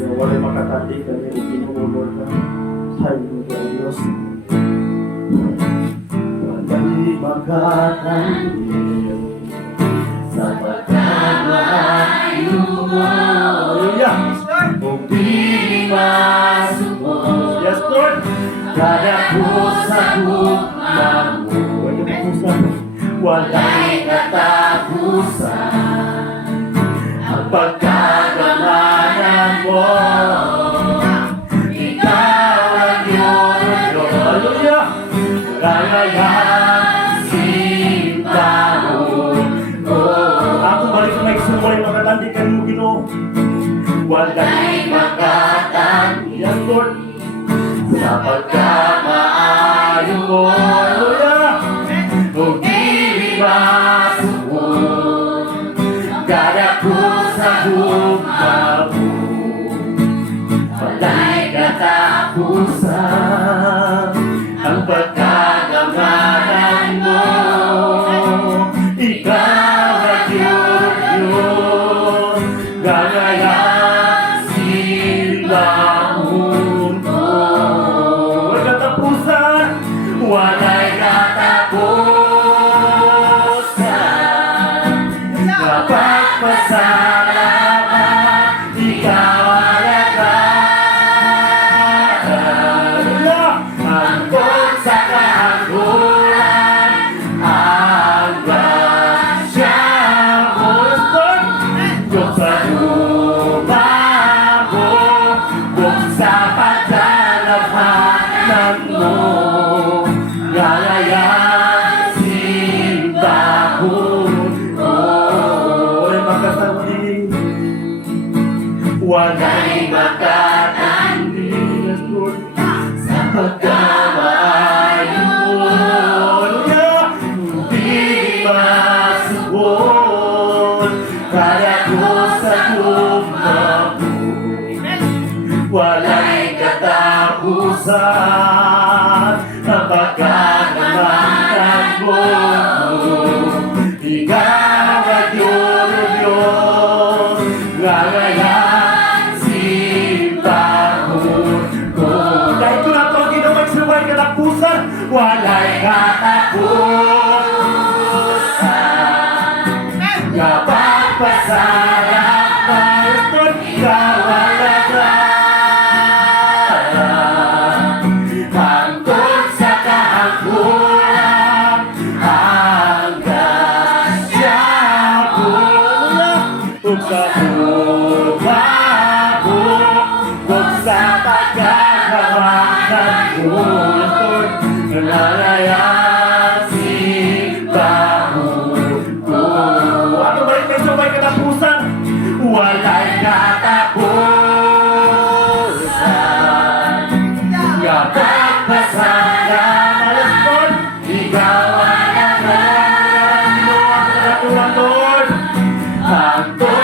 Walay makatandi kami ni Ginoo ka. Hayo ka Diyos. Walay makatandi sa pagkakayo mo. Hallelujah! Kung di masubok, yes Lord, kada pusa gugma mo. Walay katapusan ang pagkagamanan mo. Ikaw ang Diyos. Hallelujah! Kayang sintaon ko. Ako balik na nagsumulay makatandikan mo Ginoo. Walay makatandi, yes Lord, sa pagkamaayo mo. Hallelujah! Kung di masubok, kada pusa gugma mo. Walay katapusan ang pagkagamanan mo. Ikaw ang Diyos, ganayan sinlahon ko. Walay katapusan, walay katapusan. Kapag pasalamat, ikaw ang lahat. Hanggang sa kahangguran, ang grasya mo. Kung sa lupa mo, kung sa paglalabhanan mo, galayan sinbahon ko. Walay makatandi, walay makatandi, yes Lord, sa pagkamaayo mo. Hallelujah! Hindi masubok, kaya ko sa gugma mo. Walay katapusan ang pagkagamanan mo. Ikaw ang Diyos, ganayan sinbahon ko. Dahil ko na ito, Ginoo, magsumay katapusan, walay katapusan. Kapag pasalamat, ikaw ang lahat. Hanggang sa kahangguran, ang grasya mo. Kung sa lupa mo, kung sa pagkagamanan mo, nalalayan sinbahon ko. Ano ba yung sabay katapusan? Walay katapusan. Kapag pasalamat, Lord, ikaw ang lahat. Ginoo ang Lord, Lord.